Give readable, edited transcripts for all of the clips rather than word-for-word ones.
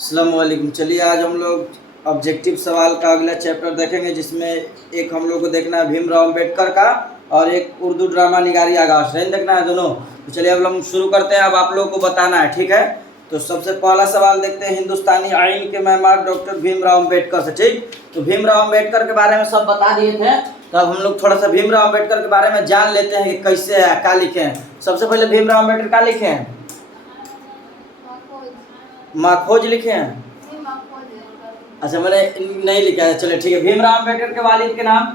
अस्सलाम वालेकुम। चलिए आज हम लोग ऑब्जेक्टिव सवाल का अगला चैप्टर देखेंगे, जिसमें एक हम लोग को देखना है भीमराव अंबेडकर का और एक उर्दू ड्रामा निगारी आगा हुसैन देखना है दोनों। तो चलिए अब हम शुरू करते हैं। अब आप लोगों को बताना है, ठीक है। तो सबसे पहला सवाल देखते हैं हिंदुस्तानी आइन के मेहमान डॉक्टर भीमराव अंबेडकर से। ठीक, तो भीमराव अंबेडकर के बारे में सब बता दिए थे, तो अब हम लोग थोड़ा सा भीमराव अंबेडकर के बारे में जान लेते हैं कि कैसे है, क्या लिखे हैं। सबसे पहले भीमराव अंबेडकर क्या लिखे हैं? माखोज लिखे हैं। अच्छा, मैंने नहीं लिखा है, चलिए ठीक है। भीमराव अंबेडकर के वालिद के नाम?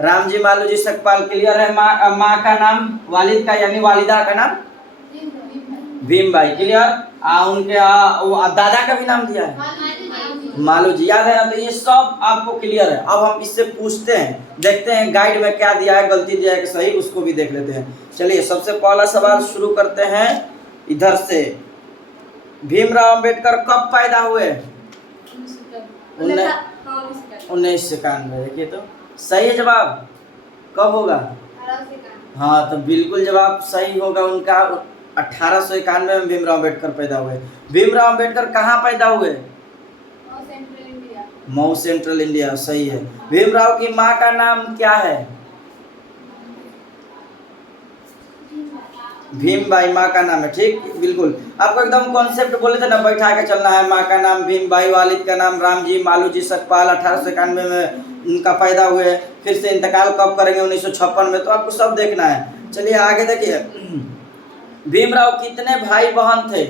रामजी मालूजी सकपाल। क्लियर है। माँ का नाम, वालिद का यानी वालिदा का नाम? भीमबाई। क्लियर। उनके दादा का भी नाम दिया है मालूजी, याद है ना। तो ये सब आपको क्लियर है। अब हम इससे पूछते हैं, देखते हैं गाइड में क्या दिया है, गलती दिया है कि सही, उसको भी देख लेते हैं। चलिए सबसे पहला सवाल शुरू करते हैं इधर से। भीमराव अंबेडकर कब पैदा हुए? 1991। देखिए तो सही है जवाब। कब होगा? हाँ, तो बिल्कुल जवाब सही होगा उनका। 1891 में भीमराव अंबेडकर पैदा हुए। भीमराव अंबेडकर कहाँ पैदा हुए? Mau, central India. सही है। भीमराव की माँ का नाम क्या है? भीमबाई माँ का नाम है। ठीक, बिल्कुल। आपको एकदम कॉन्सेप्ट बोले थे ना, बैठा के चलना है। माँ का नाम भीमबाई, वालिद का नाम रामजी मालूजी सकपाल। 1891 में उनका पैदा हुए, फिर से इंतकाल कब करेंगे? 1956 में। तो आपको सब देखना है। चलिए आगे देखिए। भीमराव कितने भाई बहन थे?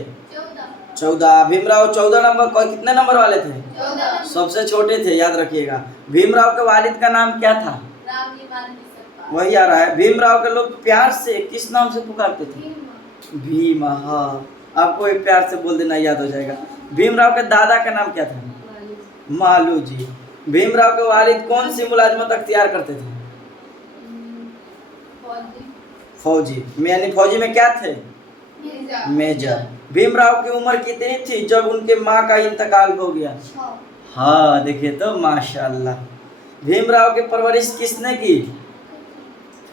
14। भीमराव 14 नंबर, कितने नंबर वाले थे? 14। सबसे छोटे थे, याद रखिएगा। भीमराव के वालिद का नाम क्या था? वही आ रहा है। भीमराव के लोग प्यार से किस नाम से पुकारते थे? भीम। हाँ, आपको एक प्यार से बोल देना, याद हो जाएगा। भीमराव के दादा का नाम क्या था? मालू जी। भीमराव के वालिद कौन सी मुलाजमत अख्तियार करते थे? फौजी। यानी फौजी में क्या थे? मेजर। भीमराव की उम्र कितनी थी जब उनके माँ का इंतकाल हो गया? हाँ, देखिए तो माशाल्लाह। भीमराव की परवरिश किसने की?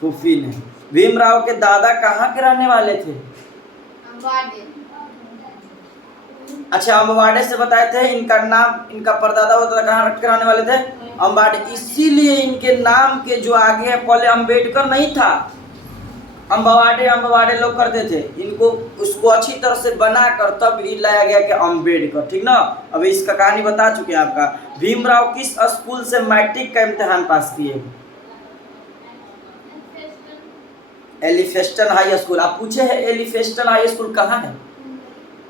फूफी ने। भीमराव के दादा कहाँ के रहने वाले थे? अच्छा, अम्बाड़े से बताए थे। इनका नाम, इनका परदादा होता था, कहाँ के रहने वाले थे? अम्बाड़े। इसीलिए इनके नाम के जो आगे है, पहले अंबेडकर नहीं था, अम्बाड़े लोग करते थे। इनको उसको अच्छी तरह से बनाकर तब लाया गया कि अम्बेडकर। ठीक ना। अभी इसका कहानी बता चुके हैं आपका। भीमराव किस स्कूल से मैट्रिक का इम्तिहान पास किए? Elphinstone high school. आप पूछे हैं एलिफेस्टन हाई स्कूल कहाँ है?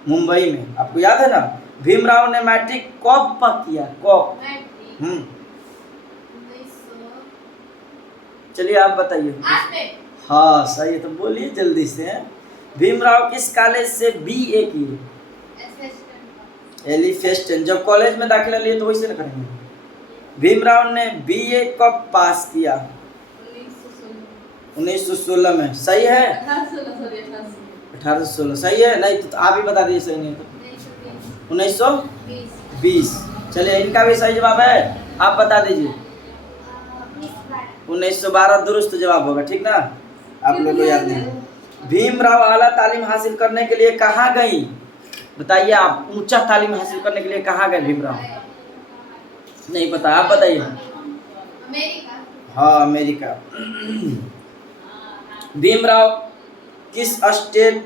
मुंबई में। आपको याद है ना। भीमराव ने मैट्रिक कब पास किया? कब? चलिए आप बताइए। हाँ सही है, तो बोलिए जल्दी से। भीमराव किस कॉलेज से बीए किए? एलिफेस्टन। जब कॉलेज में दाखिला लिए तो वैसे ना करेंगे। भीमराव ने बीए कब पास किया? 1916 में। सही है। 1816 सही है। नहीं तो आप ही बता दीजिए सही नहीं तो। 1920। चलिए इनका भी सही जवाब है, आप बता दीजिए। 1912 दुरुस्त जवाब होगा। ठीक ना, आप लोगों को याद नहीं। भीमराव आला तालीम हासिल करने के लिए कहाँ गई? बताइए आप, ऊंचा तालीम हासिल करने के लिए कहाँ गए भीमराव? नहीं पता, आप बताइए। हाँ, अमेरिका। भीमराव किस स्टेट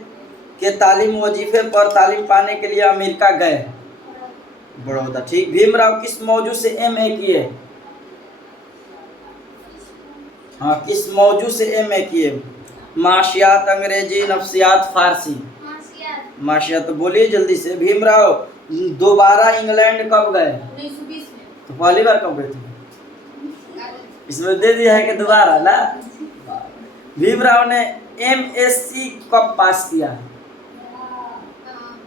के तालीम वजीफे पर तालीम पाने के लिए अमेरिका गए? बड़ौदा। ठीक। भीमराव किस मौजू से एमए किए? हाँ, किस मौजू से एमए किए? माशियात, अंग्रेजी, नफ्सियात, फारसी। माशियात। तो बोलिए जल्दी से। भीमराव दोबारा इंग्लैंड कब गए? 1920 में। तो पहली बार कब गए थे? इसमें दे दिया है कि दोबारा ना। भीमराव ने एमएससी कब पास किया?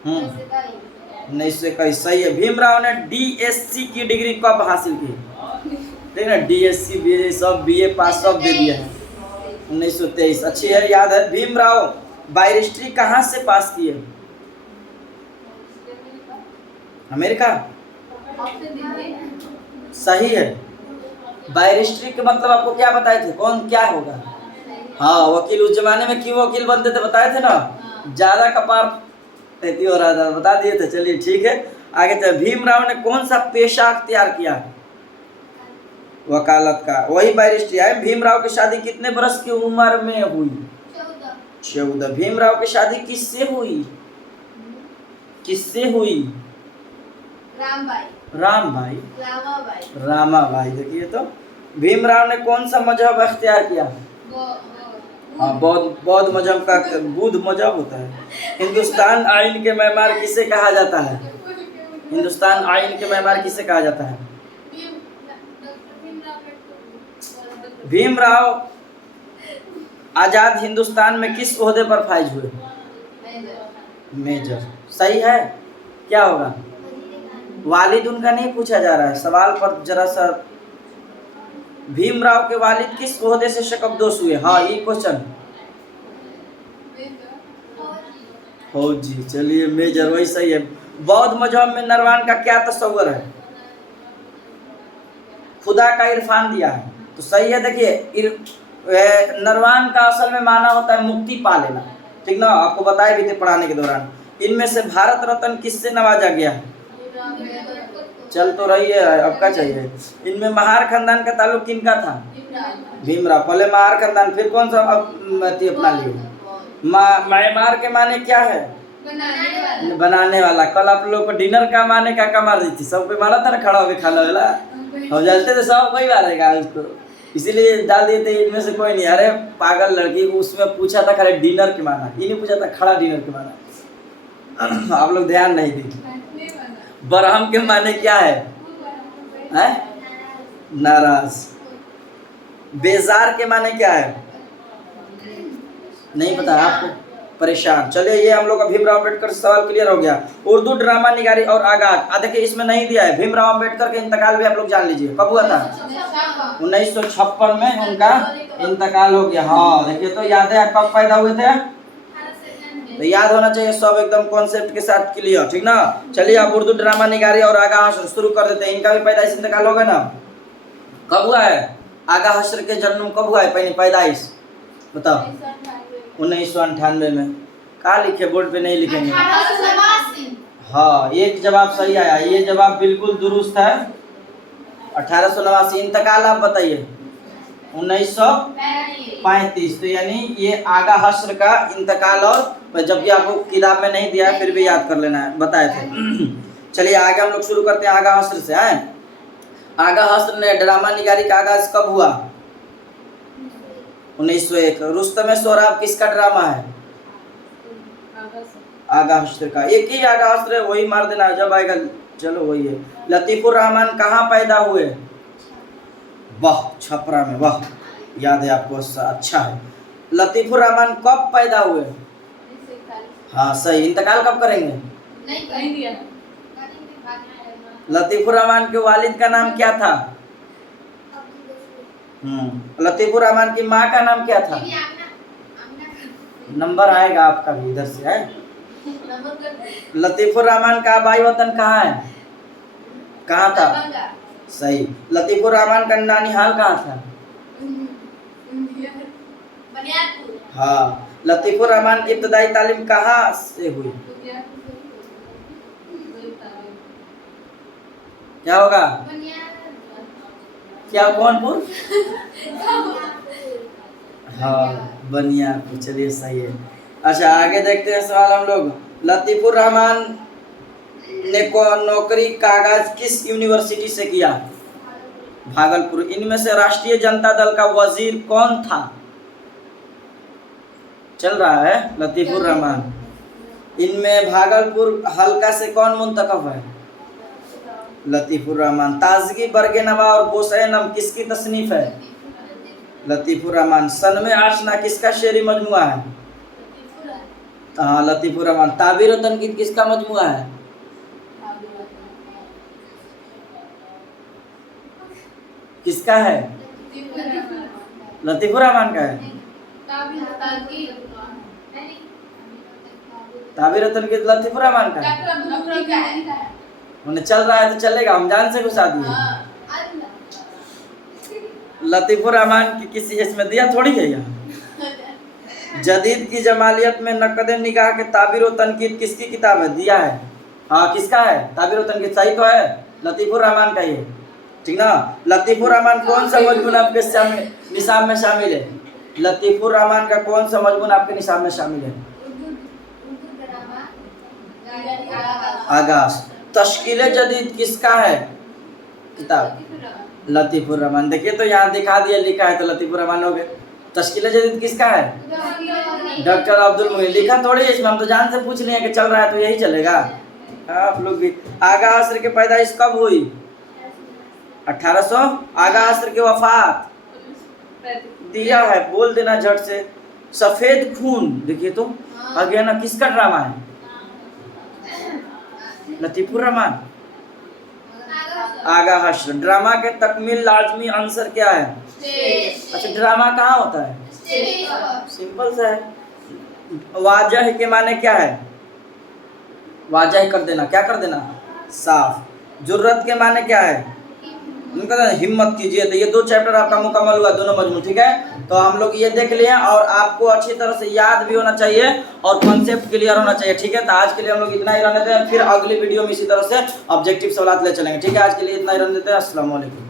1921। सही है। भीमराव ने डीएससी की डिग्री कब हासिल की? ठीक है, डीएससी बीए सब, बीए पास सब दे दिया है। 1923। अच्छी है, याद है। भीमराव बैरिस्ट्री कहाँ से पास किए? अमेरिका। सही है। बैरिस्ट्री के मतलब आपको क्या बताए थे, कौन क्या होगा? हाँ, वकील। उस जमाने में क्यों वकील बनते थे बताए थे ना? ज्यादा कपार तैती हो रहा था, बता दिए थे। चलिए ठीक है, आगे चल। भीमराव ने कौन सा पेशा अख्तियार किया? वकालत का। वही बैरिस्ट्री है। भीमराव की शादी कितने बरस की उम्र में हुई? 14। भीमराव की शादी किससे हुई? किससे हुई? रामबाई। रामाबाई। देखिए तो भीमराव ने कौन सा मजहब अख्तियार किया? हाँ, बौद्ध मजहब का। बुद्ध मजहब होता है। हिंदुस्तान आइन के मेहमान किसे कहा जाता है? हिंदुस्तान आइन के मेहमान किसे कहा जाता है? भीमराव आजाद हिंदुस्तान में किस ओहदे पर फाइज हुए? मेजर। सही है। क्या होगा? वालिद उनका नहीं पूछा जा रहा है सवाल पर, जरा सा। भीमराव के वालिद किस ओहदे से शकबदोश हुए? हाँ, ये क्वेश्चन। फौजी। चलिए, मेजर वही सही है। बौद्ध मजहब में नरवान का क्या तस्वर है? खुदा का इरफान दिया है, तो सही है। देखिए, नरवान का असल में माना होता है मुक्ति पा लेना, ठीक ना? आपको बताए भी थे पढ़ाने के दौरान। इनमें से भारत रत्न किससे नवाजा गया है? चल तो रही है, अब क्या चाहिए? इनमें महार खानदान का ताल्लुक किनका था? भीमराव। पहले महार खानदान, फिर कौन सा अपना लिए? मायमार के माने क्या है? बनाने वाला। कल आप लोग को डिनर का माने क्या मार दी थी? सब पे मारा था ना, खड़ा होकर खाना वाला। हम जानते थे सब वही मारेगा उसको, इसीलिए डाल दिए थे। इनमें से कोई नहीं। अरे पागल लड़की, उसमें पूछा था खाली डिनर के माना, ये नहीं पूछा था खड़ा डिनर के माना। आप लोग ध्यान नहीं दी। बरहम के माने क्या है? नाराज। बेजार के माने क्या है? नहीं पता आपको? परेशान। चलिए, ये हम लोग का भीमराव अम्बेडकर से सवाल क्लियर हो गया। उर्दू ड्रामा निगारी और आगाज। देखिए, इसमें नहीं दिया है। भीमराव अम्बेडकर के इंतकाल भी आप लोग जान लीजिए, कब हुआ था? 1956 में उनका इंतकाल हो गया। हाँ, देखिए तो याद है कब पैदा हुए थे? तो याद होना चाहिए सब, एकदम कॉन्सेप्ट के साथ क्लियर, ठीक ना? चलिए, अब उर्दू ड्रामा निगारी और आगा हश्र शुरू कर देते हैं। इनका भी पैदाइश इंतकाल होगा ना? कब हुआ है? आगा हश्र के जन्म कब हुआ है? पहले पैदाइश बताओ। 1998 में। कहाँ लिखे? बोर्ड पे नहीं लिखेंगे। हाँ, एक जवाब सही आया, ये जवाब बिल्कुल दुरुस्त है। 1889। इंतकाल आप बताइए। 1935। तो यानी ये आगा हश्र का इंतकाल, और जबकि आपको किताब में नहीं दिया है फिर भी याद कर लेना है, बताए थे। चलिए, आगे हम लोग शुरू करते हैं आगा हश्र से। आगा हश्र ने ड्रामा निगारी का आगाज कब हुआ? 1901। रुस्तम सोहराब किसका ड्रामा है? आगा हश्र का। एक ही आगा हश्र है, वही मार देना जब आएगा। चलो, वही है। लतीफुर रहमान कहाँ पैदा हुए? वाह, छपरा में। वाह, याद है आपको, अच्छा है। लतीफुर रहमान कब पैदा हुए? हाँ, सही। इंतकाल कब करेंगे? नहीं दिया। लतीफुर रहमान के वालिद का नाम क्या था? लतीफुर रहमान की माँ का नाम क्या था? नंबर आएगा आपका भी इधर से है। लतीफुर रहमान का आबाई वतन कहाँ है? कहाँ था? सही। लतीफुर रहमान का नानिहाल कहाँ था? हाँ। लतीफुर रहमान की इब्तदाई तालीम कहाँ से हुई? क्या होगा? क्या? कौनपुर? हाँ, बनियापुर। चलिए, सही है। अच्छा, आगे देखते हैं सवाल हम लोग। लतीफुर रहमान ने नौकरी का आगाज किस यूनिवर्सिटी से किया? भागलपुर। इनमें से राष्ट्रीय जनता दल का वजीर कौन था? चल रहा है लतीफुर रहमान। इनमें भागलपुर हल्का से कौन मुंतखब है? लतीफुर रहमान। ताजगी, बरगे नवा और बोसे नम किसकी तसनीफ है? लतीफुर रहमान। सनमे आशना किसका शेरी मजमुआ है? हाँ, लतीफुर रहमान। ताबीर तनकीद किसका मजमुआ है? किसका है? लतीफुर रहमान का है। ताबीर तनकीद लतीफुर रहमान का है। उन्हें चल रहा है तो चलेगा, हम जान से घुसा दिए। लतीफुर रहमान की किसी इसमें दिया थोड़ी है यहाँ। जदीद की जमालियत में नक़द निगाह के ताबीर व तनकीद किसकी किताब है? दिया है। हाँ, किसका है? ताबीर व तनकीद सही तो है, लतीफ़ुर रहमान का ये, ठीक ना। लतीफ़ुर रहमान कौन सा मजमून आपके निसाब में शामिल है? लतीफ़ुर रहमान का कौन सा मजमून आपके निसाब में शामिल है? आगाज़। तश्कील जदीद किसका है किताब? लतीफ़ुर रहमान। देखिए तो यहाँ दिखा दिया, लिखा है तो लतीफ़ुर रहमान हो गए। तश्कील जदीद किसका है? डॉक्टर अब्दुल मुईन। लिखा थोड़ी है इसमें, हम तो जान से पूछ लिए कि चल रहा है तो यही चलेगा। आप लोग भी। आगा असर की पैदाइश कब हुई? 1800। आगा असर की वफात दिया है, बोल देना झट से। सफेद खून देखिए तो आगे ना, किसका ड्रामा है? लतीफ़ुर रहमान। आगा हश्र। ड्रामा के तकमील लाजमी आंसर क्या है? अच्छा, ड्रामा कहाँ होता है? सिंपल सा है। वाजह के माने क्या है? वाजह कर देना, क्या कर देना? साफ। जुर्रत के माने क्या है? उनका हिम्मत कीजिए। तो ये 2 चैप्टर आपका मुकम्मल हुआ, दोनों मजमून, ठीक है। तो हम लोग ये देख लिए और आपको अच्छी तरह से याद भी होना चाहिए और कॉन्सेप्ट क्लियर होना चाहिए, ठीक है। तो आज के लिए हम लोग इतना ही रहने देते हैं, फिर अगली वीडियो में इसी तरह से ऑब्जेक्टिव सवाल ले चलेंगे, ठीक है। आज के लिए इतना ही रहने देते हैं। अस्सलाम वालेकुम।